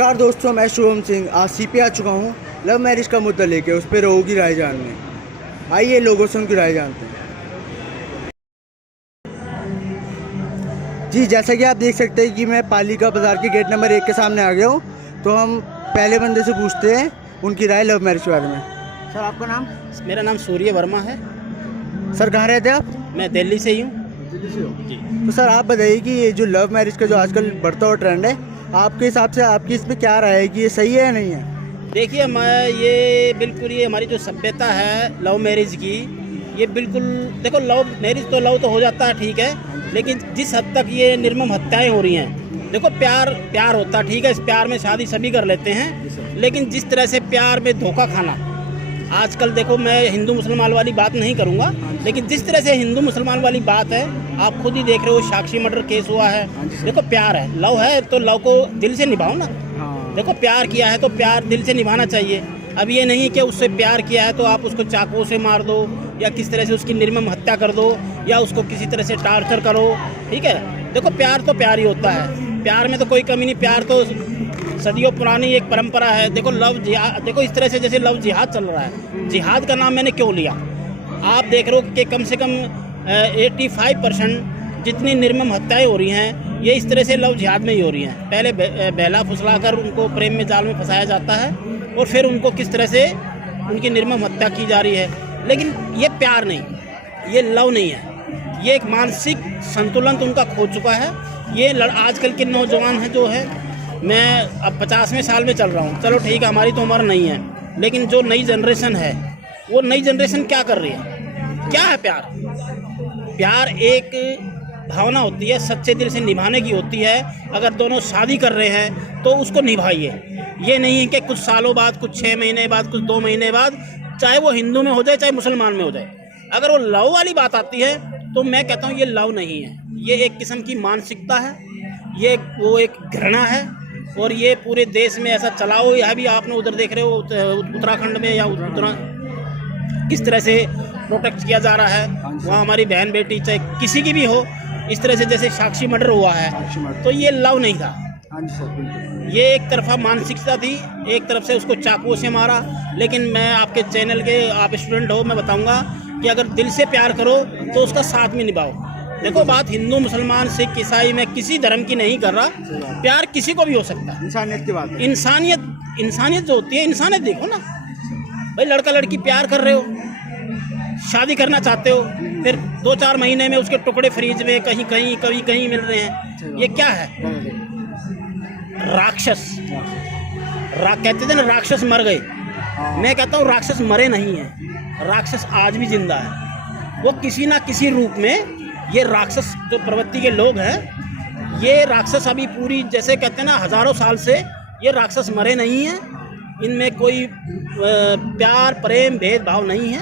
नमस्कार दोस्तों, मैं शुभम सिंह आज सीपी आ चुका हूँ लव मैरिज का मुद्दा लेके उस पर लोगों की राय जानने। आइए लोगों से उनकी राय जानते हैं। जी, जैसा कि आप देख सकते हैं कि मैं पालिका बाज़ार के गेट नंबर 1 के सामने आ गया हूँ। तो हम पहले बंदे से पूछते हैं उनकी राय लव मैरिज के बारे में। सर, आपका नाम? मेरा नाम सूर्य वर्मा है। सर, कहाँ रहते हैं आप? मैं दिल्ली से ही हूँ। दिल्ली से हो जी। तो सर आप बताइए कि ये जो लव मैरिज का जो आजकल बढ़ता हुआ ट्रेंड है, आपके हिसाब से आपकी इस पर क्या राय है कि ये सही है या नहीं है? देखिए, मैं ये बिल्कुल ये हमारी जो सभ्यता है लव मैरिज की, ये बिल्कुल देखो, लव मैरिज तो लव तो हो जाता है, ठीक है, लेकिन जिस हद तक ये निर्मम हत्याएं हो रही हैं, देखो प्यार होता ठीक है, इस प्यार में शादी सभी कर लेते हैं, लेकिन जिस तरह से प्यार में धोखा खाना आजकल, देखो मैं हिंदू मुसलमान वाली बात नहीं करूंगा, लेकिन जिस तरह से हिंदू मुसलमान वाली बात है, आप खुद ही देख रहे हो, साक्षी मर्डर केस हुआ है। देखो प्यार है, लव है तो लव को दिल से निभाओ ना। देखो प्यार किया है तो प्यार दिल से निभाना चाहिए। अब ये नहीं कि उससे प्यार किया है तो आप उसको चाकुओं से मार दो या किस तरह से उसकी निर्मम हत्या कर दो या उसको किसी तरह से टार्चर करो, ठीक है। देखो प्यार तो प्यार ही होता है, प्यार में तो कोई कमी नहीं, प्यार तो सदियों पुरानी एक परंपरा है। देखो लव जिहाद, देखो इस तरह से जैसे लव जिहाद चल रहा है, जिहाद का नाम मैंने क्यों लिया, आप देख रहे हो कि कम से कम 85% जितनी निर्मम हत्याएं हो रही हैं ये इस तरह से लव जिहाद में ही हो रही हैं। पहले बहला फुसलाकर उनको प्रेम में जाल में फंसाया जाता है और फिर उनको किस तरह से उनकी निर्मम हत्या की जा रही है। लेकिन ये प्यार नहीं, ये लव नहीं है, ये एक मानसिक संतुलन तो उनका खो चुका है। ये आजकल के नौजवान हैं जो है, मैं अब 50वें साल में चल रहा हूँ, चलो ठीक है हमारी तो उम्र नहीं है, लेकिन जो नई जनरेशन है वो नई जनरेशन क्या कर रही है? क्या है प्यार? प्यार एक भावना होती है, सच्चे दिल से निभाने की होती है। अगर दोनों शादी कर रहे हैं तो उसको निभाइए। ये नहीं है कि कुछ सालों बाद, कुछ 6 महीने बाद, कुछ 2 महीने बाद, चाहे वो हिंदू में हो जाए चाहे मुसलमान में हो जाए, अगर वो लव वाली बात आती है तो मैं कहता हूँ ये लव नहीं है, ये एक किस्म की मानसिकता है, ये वो एक घृणा है। और ये पूरे देश में ऐसा चलाओ, यह भी आपने उधर देख रहे हो उत्तराखंड में या किस तरह से प्रोटेक्ट किया जा रहा है, वहाँ हमारी बहन बेटी चाहे किसी की भी हो, इस तरह से जैसे साक्षी मर्डर हुआ है, तो ये लव नहीं था, ये एक तरफा मानसिकता थी, एक तरफ से उसको चाकुओं से मारा। लेकिन मैं आपके चैनल के, आप स्टूडेंट हो, मैं बताऊंगा कि अगर दिल से प्यार करो तो उसका साथ में निभाओ। देखो बात हिंदू मुसलमान सिख ईसाई में किसी धर्म की नहीं कर रहा, प्यार किसी को भी हो सकता है, इंसानियत की बात है। इंसानियत जो होती है, इंसानियत देखो ना भाई, लड़का लड़की प्यार कर रहे हो, शादी करना चाहते हो, फिर 2-4 महीने में उसके टुकड़े फ्रीज में कहीं कहीं कभी कहीं मिल रहे हैं, ये क्या है? राक्षस कहते थे ना, राक्षस मर गए। मैं कहता हूँ राक्षस मरे नहीं हैं, राक्षस आज भी जिंदा है, वो किसी ना किसी रूप में। ये राक्षस जो प्रवृत्ति के लोग हैं, ये राक्षस अभी पूरी, जैसे कहते हैं ना, हजारों साल से ये राक्षस मरे नहीं हैं, इनमें कोई प्यार प्रेम भेदभाव नहीं है।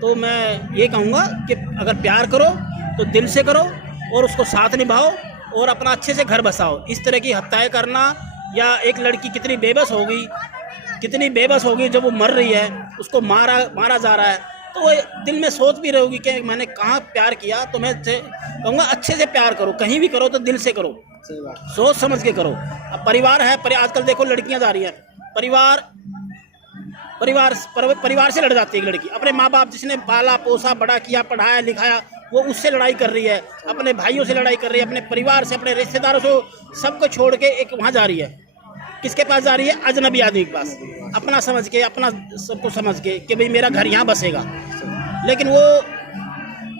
तो मैं ये कहूँगा कि अगर प्यार करो तो दिल से करो और उसको साथ निभाओ और अपना अच्छे से घर बसाओ। इस तरह की हत्याएं करना, या एक लड़की कितनी बेबस होगी जब वो मर रही है, उसको मारा जा रहा है, तो वो दिल में सोच भी रहोगी कि मैंने कहाँ प्यार किया। तो मैं कहूँगा अच्छे से प्यार करो, कहीं भी करो तो दिल से करो, सोच समझ के करो। अब परिवार है, आजकल देखो लड़कियाँ जा रही हैं, परिवार से लड़ जाती है लड़की, अपने माँ बाप जिसने पाला पोसा बड़ा किया पढ़ाया लिखाया, वो उससे लड़ाई कर रही है, अपने भाइयों से लड़ाई कर रही है, अपने परिवार से, अपने रिश्तेदारों से, सबको छोड़ के एक वहाँ जा रही है। किसके पास जा रही है? अजनबी आदमी के पास, अपना समझ के, अपना सबको समझ के कि भाई मेरा घर यहाँ बसेगा। लेकिन वो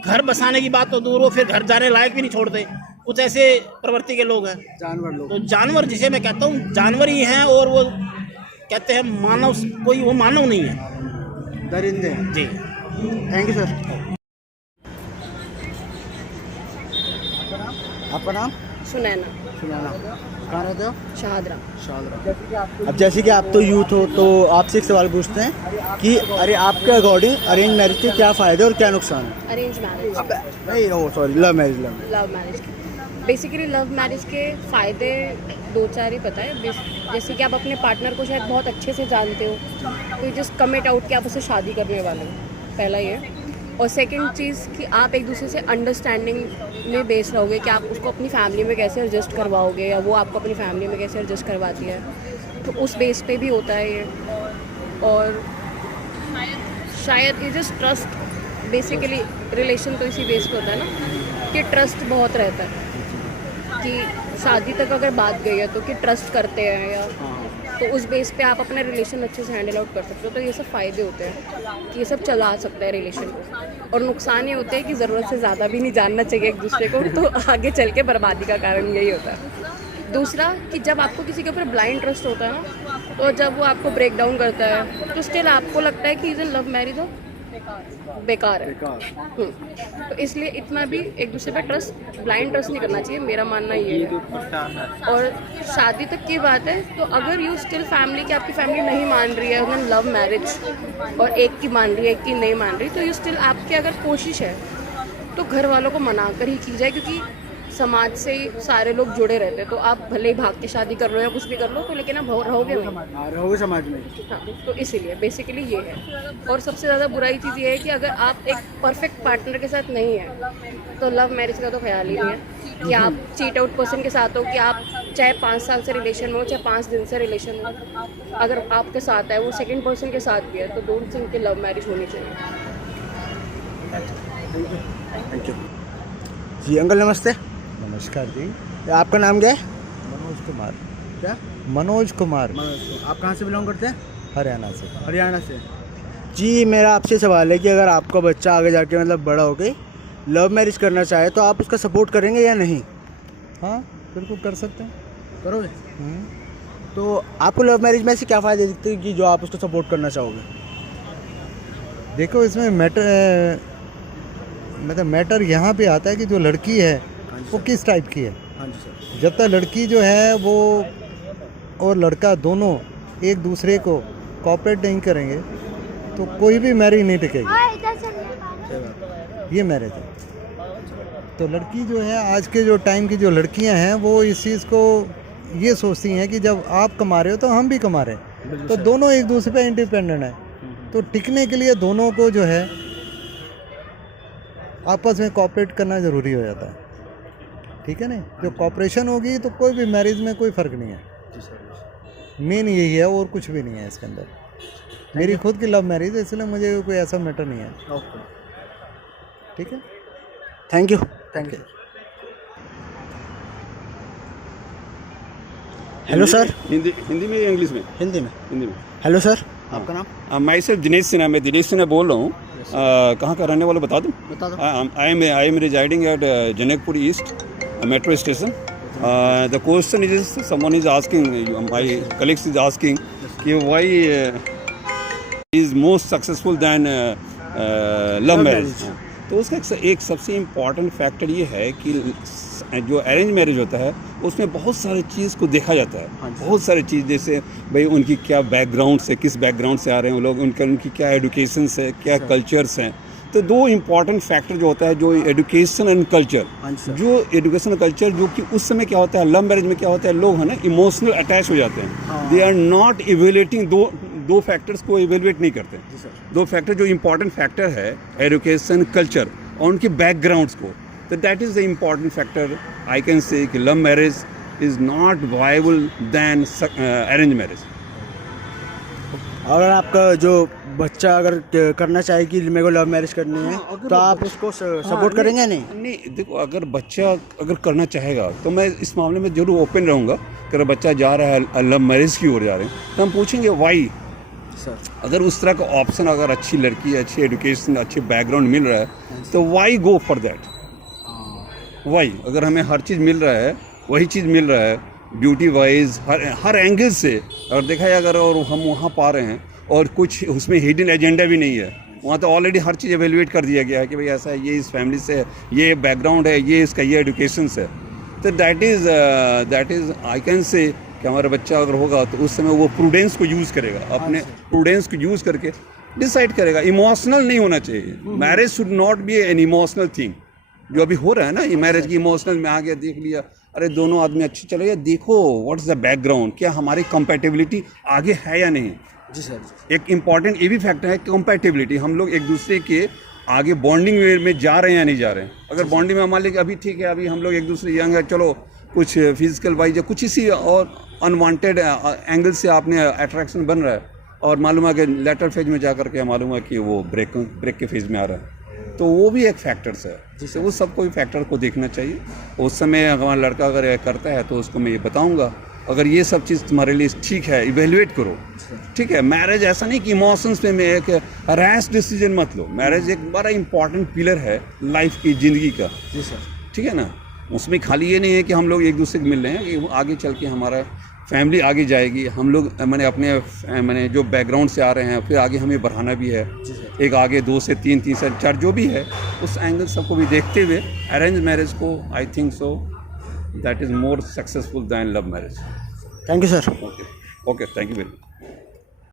घर बसाने की बात तो दूर हो, फिर घर जाने लायक भी नहीं छोड़ते। कुछ ऐसे प्रवृत्ति के लोग हैं, जानवर लोग। तो जानवर, जिसे मैं कहता हूँ जानवर ही हैं, और वो कहते हैं मानव, कोई वो मानव नहीं है, दरिंदे हैं। जी, थैंक यू सर। आपका नाम? सुनैना। कहाँ रहते हो? शाहदरा। अब जैसे कि आप तो यूथ हो, तो आपसे एक सवाल पूछते हैं कि अरे आपके अकॉर्डिंग अरेंज मैरिज के क्या फ़ायदे और क्या नुकसान है? अरेंज मैरिज नहीं, सॉरी, लव मैरिज के बेसिकली लव मैरिज के फ़ायदे 2-4 ही पता है। जैसे कि आप अपने पार्टनर को शायद बहुत अच्छे से जानते हो, तो जस्ट कमिट आउट कि आप उससे शादी करने वाले हो, पहला ये। और सेकंड चीज़ कि आप एक दूसरे से अंडरस्टैंडिंग में बेस रहोगे कि आप उसको अपनी फैमिली में कैसे एडजस्ट करवाओगे या वो आपको अपनी फैमिली में कैसे एडजस्ट करवाती है। तो उस बेस पे भी होता है ये। और शायद ये जस्ट ट्रस्ट, बेसिकली रिलेशन तो इसी बेस पे होता है ना कि ट्रस्ट बहुत रहता है, कि शादी तक अगर बात गई है तो कि ट्रस्ट करते हैं, या तो उस बेस पे आप अपना रिलेशन अच्छे से हैंडल आउट कर सकते हो। तो ये सब फ़ायदे होते हैं कि ये सब चला सकता है रिलेशन को। और नुकसान ये होते हैं कि ज़रूरत से ज़्यादा भी नहीं जानना चाहिए एक दूसरे को, तो आगे चल के बर्बादी का कारण यही होता है। दूसरा कि जब आपको किसी के ऊपर ब्लाइंड ट्रस्ट होता है ना, तो जब वो आपको ब्रेक डाउन करता है तो स्टिल आपको लगता है कि इज इन लव मैरिज हो बेकार है। तो इसलिए इतना भी एक दूसरे पे ट्रस्ट, ब्लाइंड ट्रस्ट नहीं करना चाहिए, मेरा मानना ये है। और शादी तक की बात है, तो अगर यू स्टिल फैमिली की, आपकी फैमिली नहीं मान रही है उन्होंने लव मैरिज, और एक की मान रही है एक की नहीं मान रही, तो यू स्टिल, आपकी अगर कोशिश है तो घर वालों को मना कर ही की जाए, क्योंकि समाज से ही सारे लोग जुड़े रहते हैं। तो आप भले ही भाग के शादी कर लो या कुछ भी कर लो, तो लेकिन आप रहोगे नहीं, रहोगे समाज में। हाँ, तो इसीलिए बेसिकली ये है। और सबसे ज़्यादा बुराई चीज़ ये है कि अगर आप एक परफेक्ट पार्टनर के साथ नहीं है तो लव मैरिज का तो ख्याल ही नहीं है कि आप चीट आउट पर्सन के साथ हो, कि आप चाहे 5 साल से रिलेशन में हो चाहे 5 दिन से रिलेशन में हो, अगर आपके साथ है वो सेकेंड पर्सन के साथ भी है, तो डोंट थिंक कि लव मैरिज होनी चाहिए। Thank you ji. अंकल नमस्ते। नमस्कार जी। आपका नाम क्या है? मनोज कुमार। क्या? मनोज कुमार, आप कहाँ से बिलोंग करते हैं? हरियाणा से। हरियाणा से जी। मेरा आपसे सवाल है कि अगर आपका बच्चा आगे जाके मतलब बड़ा हो गई लव मैरिज करना चाहे तो आप उसका सपोर्ट करेंगे या नहीं? हाँ बिल्कुल कर सकते हैं। करोगे? तो आपको लव मैरिज में ऐसे क्या फ़ायदे दिखते हैं कि जो आप उसको सपोर्ट करना चाहोगे? देखो इसमें मैटर यहाँ पे आता है कि जो लड़की है वो किस टाइप की है। हाँ जी सर। जब तक लड़की जो है वो और लड़का दोनों एक दूसरे को कोऑपरेट नहीं करेंगे तो कोई भी मैरिज नहीं टिकेगी। ये मैरिज है। तो लड़की जो है, आज के जो टाइम की जो लड़कियां हैं वो इस चीज़ को ये सोचती हैं कि जब आप कमा रहे हो तो हम भी कमा रहे हैं, तो दोनों एक दूसरे पे इंडिपेंडेंट है। तो टिकने के लिए दोनों को जो है आपस में कोऑपरेट करना ज़रूरी हो जाता है। ठीक है ना? जो कोऑपरेशन होगी तो कोई भी मैरिज में कोई फ़र्क नहीं है। मेन यही है और कुछ भी नहीं है इसके अंदर। मेरी खुद की लव मैरिज है, इसलिए मुझे कोई ऐसा मैटर नहीं है। ठीक है, thank you. Thank you. Hello sir. Hindi में या इंग्लिश में? हिंदी में। हिंदी में। हेलो सर, आपका नाम? मैं सिर्फ दिनेश सिन्हा, मैं दिनेश सिन्हा बोल रहा हूँ। कहाँ का रहने वाला बता दूँ? बता दो। I am residing at Janakpur east metro station. The question is someone is asking, my colleagues is asking कि why is most successful than love marriage. तो उसका एक सबसे इम्पॉर्टेंट फैक्टर ये है कि जो अरेंज मैरिज होता है उसमें बहुत सारी चीज़ को देखा जाता है। बहुत सारी चीज़, जैसे भाई उनकी क्या बैकग्राउंड से, किस बैकग्राउंड से आ रहे हैं वो लोग, उनकी क्या एडुकेशंस है, क्या कल्चर्स हैं। तो 2 इम्पॉर्टेंट फैक्टर जो होता है, जो एडुकेशन एंड कल्चर। जो एडुकेशन कल्चर, जो कि उस समय क्या होता है, लव मैरिज में क्या होता है, लोग है ना इमोशनल अटैच हो जाते हैं। दे आर नॉट इवेल्युएटिंग, दो फैक्टर्स को इवेल्युएट नहीं करते। 2 फैक्टर जो इम्पॉर्टेंट फैक्टर है, एडुकेशन, कल्चर और उनके बैकग्राउंड्स को, तो that is the important factor. I can say कि love marriage is not viable than arrange marriage. अगर आपका जो बच्चा अगर करना चाहे कि मेरे को लव मैरिज करनी है तो आप उसको सपोर्ट करेंगे? नहीं, देखो अगर बच्चा अगर करना चाहेगा तो मैं इस मामले में ज़रूर ओपन रहूँगा। अगर बच्चा जा रहा है लव मैरिज की ओर जा रहे हैं तो हम पूछेंगे वाई सर। अगर उस तरह का ऑप्शन, अगर अच्छी लड़की, अच्छी एजुकेशन, अच्छे बैकग्राउंड मिल रहा है तो why go for that. Why, अगर हमें हर चीज़ मिल रहा है, वही चीज़ मिल रहा है ब्यूटी वाइज, हर एंगल से अगर देखा जाए, अगर और हम वहाँ पा रहे हैं और कुछ उसमें हिडन एजेंडा भी नहीं है, वहाँ तो ऑलरेडी हर चीज़ एवेल्युएट कर दिया गया है कि भाई ऐसा है, ये इस फैमिली से है, ये बैकग्राउंड है, ये इसका ये एजुकेशन है। तो that is I can say कि हमारा बच्चा अगर होगा तो उस समय वो प्रूडेंस को यूज़ करेगा, अपने प्रूडेंस को यूज़ करके डिसाइड करेगा। इमोशनल नहीं होना चाहिए। Marriage should not be an emotional thing. जो अभी हो रहा है ना, ये मैरिज की इमोशनल में आ गया, देख लिया, अरे दोनों आदमी अच्छे चले गए, देखो व्हाट इज़ द बैकग्राउंड, क्या हमारी कंपैटिबिलिटी आगे है या नहीं। जी सर। एक इम्पॉर्टेंट ये भी फैक्टर है कंपैटिबिलिटी, हम लोग एक दूसरे के आगे बॉन्डिंग में जा रहे हैं या नहीं जा रहे हैं। अगर बॉन्डिंग में मान लीजिए अभी ठीक है, अभी हम लोग एक दूसरे यंग है, चलो कुछ फिजिकल वाइज या कुछ इसी और अनवांटेड एंगल से आपने अट्रैक्शन बन रहा है और मालूम है कि लेटर फेज में जा कर के मालूम है कि वो ब्रेक के फेज में आ रहा है, तो वो भी एक फैक्टर्स है जिससे उस सबको भी फैक्टर को देखना चाहिए। उस समय हमारा लड़का अगर करता है तो उसको मैं ये बताऊंगा, अगर ये सब चीज़ तुम्हारे लिए ठीक है इवेल्युएट करो, ठीक है। मैरिज ऐसा नहीं कि इमोशंस में एक रैश डिसीजन मत लो। मैरिज एक बड़ा इंपॉर्टेंट पिलर है लाइफ की, ज़िंदगी का, जी सर। ठीक है ना। उसमें खाली ये नहीं है कि हम लोग एक दूसरे को मिल रहे हैं, कि आगे चल के हमारा फैमिली आगे जाएगी, हम लोग मैंने जो बैकग्राउंड से आ रहे हैं फिर आगे हमें बढ़ाना भी है, एक आगे 2 से 3, 3 से 4 जो भी है उस एंगल सबको भी देखते हुए अरेंज मैरिज को I think so that is more successful than love marriage. Thank you sir. Okay, thank you very much.